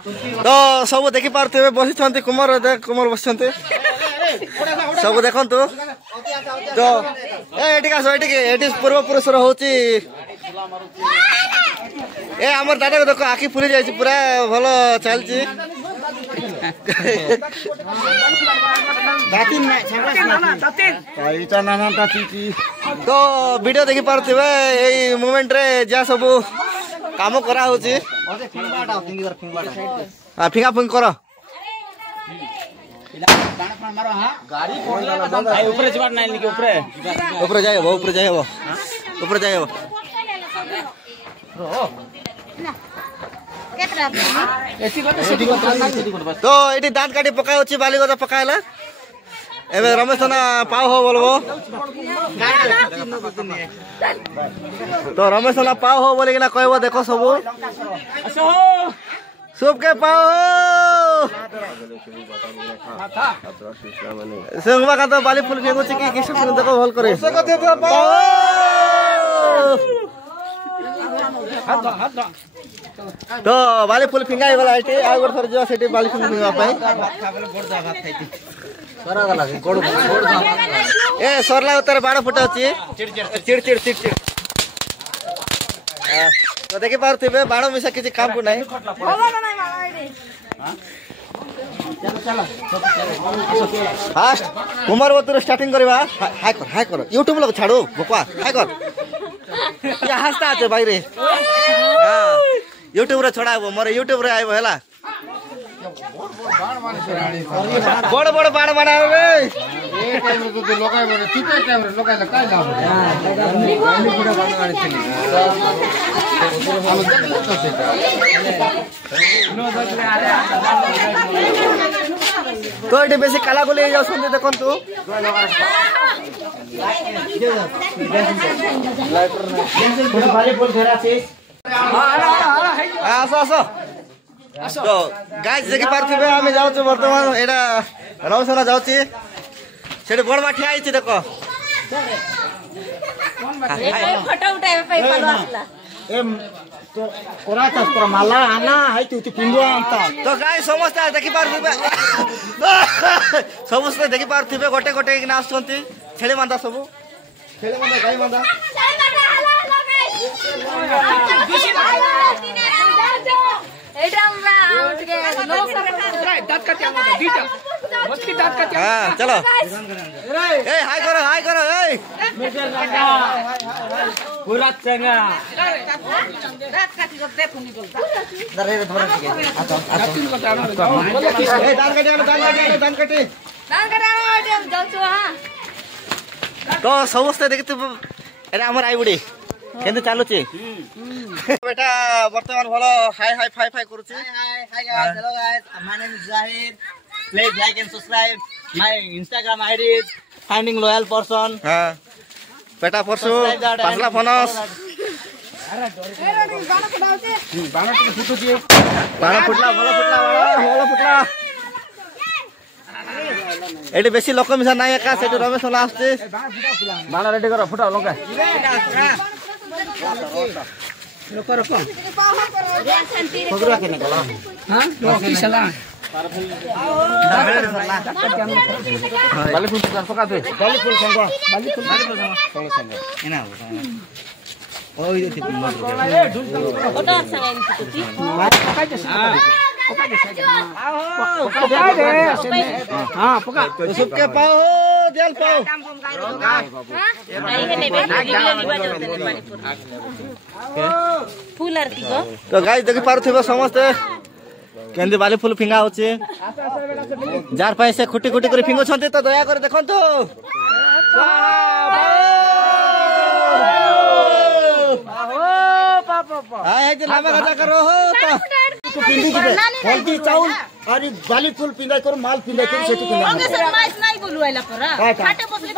तो सब देखी पारे बसी कुमार कुमार बस सब देखु तो ये पूर्व पुरुष हूँ ए आम दादा को देख आखि फुली जाए पूरा भल चलती तो वीडियो देखी पारे यही मोमेंट रे जहाँ सब काम करा फिंगा फिंग कर ऊपर जाए तो ये दांत काटी पका बालीगदा पकाला एवं रमेश ना पाव हो बोलबो तो रमेश ना पाव हो बोले ना कहबो देखो सब सूप के पाव सेंगवा का तो बाली फूल फेंगो कि किस देखो भल करे तो बाली फूल फिंगाई वाला एटी आ गोर थर जो सेटी बाली फूल फिंगा पाई ए सरला उतर बाड़ फुटा अछि चिड़ चिड़ चिड़ चिड़ तो देखि पारथिबे बाड़ मिसा किछि काम को नाही फास्ट कुमार बतुर स्टार्टिंग करबा हाय कर YouTube लोग छाड़ो बकवा हाय कर क्या हंसता है भाई रे हां YouTube रे छड़ाबो मोर YouTube रे आइबो हैला बड़ बड़ बाड़ बनावे ए टाइम रे तो लोकाय बरे चिते टाइम रे लोकाय लकाय लाभ गाली बुड़ा बनाने छली तो ये बेसी काला गोले जाउ सुन देखन तू लाइटर भारी बोल घेरा छे आसो तो गाइस देखि पारथिबे आमे जाउ छ वर्तमान एडा रौसना जाउ छी सेडे बड़ माठी आइ छी देखो फोटो उठाए पे पालो आसला एम तो कोरा पर माला आना है तू पिंगो अंता तो गाइस समस्त देखि पारथिबे समस्त देखि पारथिबे गोटे गोटे कि नाचथंती छेले मांदा सब छेले मांदा गाय मांदा चलो हाय करो पूरा चंगा तो समस्त देखते आमर आई बुढ़ी केंदे चालुची बेटा वर्तमान भलो हाय हाय फाई फाई करूची hi guys hello guys my name is Zahir please like and subscribe my Instagram ID is finding loyal person हां बेटा परसु पासला फनस बाण फुटुची बाण फुटला भलो फुटला एटी बेसी लोक मिसा नाही एका सेटु रमेश वाला आस्ते बाण रेडी करो फुटाओ लंका रोको फगुरा के निकल हां रोकी सला बाली फूल पका दे बाली फूल संग एना हो ओइ देती ओटा संग एमती पका दे हां पका सबके पाओ जल पाओ फूल आरती को तो गाइस देखि पारुथिबो समस्त केंदी बाली फूल फिंगा होचे जार पैसे खुटी खुटी कर फिंगो छंते तो दया कर देखन तो हाय जे लामा गजा करो हो तो पिंडी के हल्दी चाउल अरे बाली फूल पिंडाई कर माल पिंडाई कर सेटु पिंडा अंगे सर माइस नाही बोलू आइला परा फाटे बसले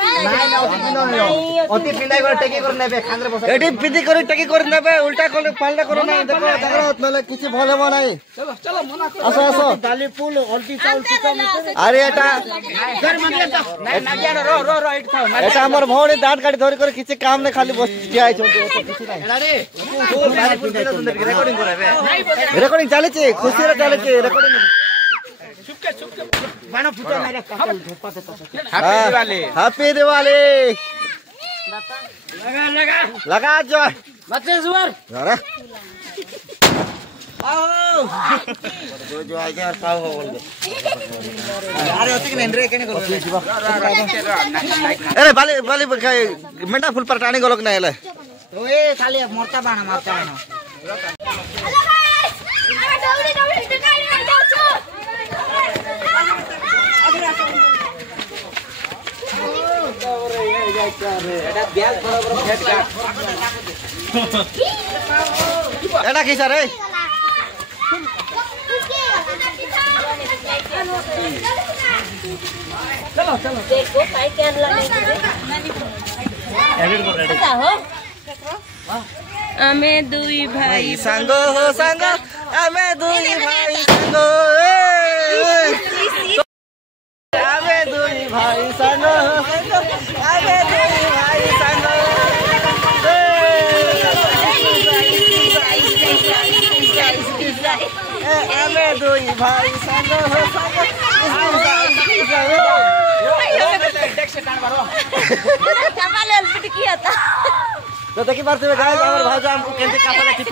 অতি পিন্ডাই করে টেকি করে নেবে খান্দ্রে বসে এটি পিদি করে টেকি করে নেবে উল্টা করে পাল্টা করে না দেখো জাগ্রত নলে কিছু ভাল হবে নাই চলো চলো মনা আসো আসো ডালি ফুল হলদি চাউল চিকন আরে এটা এটা আমার ভৌণী দাঁত কাটি ধরি করে কিছু কাম না খালি বসে ঠিয়া আইছো কিছু নাই রেকর্ডিং করাবে রেকর্ডিং চালিছে খুশিরে চালিছে রেকর্ডিং हैप्पी दिवाली लगा जो अरे अरे बाली बाली मेंढा फुल पर टाणी गलक नाही तो ए खाली मरता बाणा এটা কি স্যার चलो चलो देखो भाई कैन लगेगी एडिट कर रेडी आमे दुई भाई संगो हो संगो आमे दुई भाई संगो आमे दुई भाई संगो आमे दुई भाई संगो आमे दुई भाई संगो तो देखी पार्थे गाइस हमर भाउज हमको केंते कापला टिप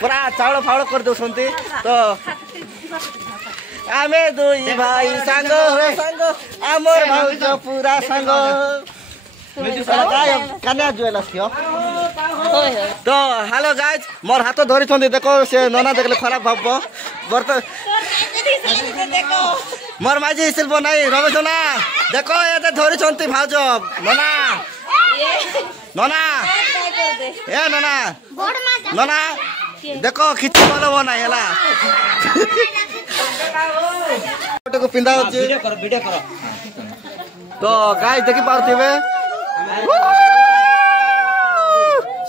पूरा चावल फावड़ कर दोसंती तो आमे दुई भाई संग हो संग हमर भाउज पूरा संग कन्या ज्वेलर्स थियो तो हेलो गाइस मोर हाथ धरि छंदी देखो से नना देखले खराब भाबो बर्त देखो मोर माजी सिल बनाई रमेश ना देखो एते धरि छंती भाउज नना नना ए नना नना देखो खिची वाला बना हैला फोटो को पिंदा होची वीडियो करो तो गाइस देखि पारथिबे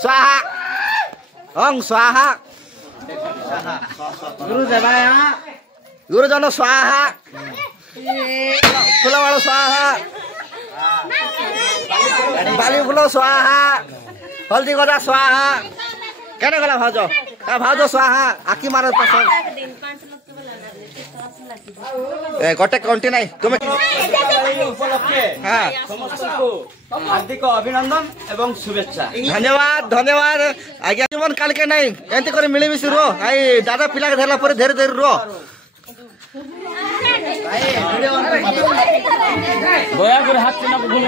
स्वाहा ओम स्वाहा गुरु देवाया गुरु जन स्वाहा फुलवाड़ा स्वाहा बाली फुल स्वाहा हल्दी गजा स्वाहा केने गला भाउज भाउज स्वाहा आखी मार पसंद ए गोटे कंटी नाही तुम हां समस्तको हार्दिक अभिनंदन एवं शुभेच्छा धन्यवाद धन्यवाद आज्ञा जीवन काल के नाही एंती करे मिली मिसी रो आई दादा पिला के धरला पर धीरे धीरे रो दया करे हाथ ना भूल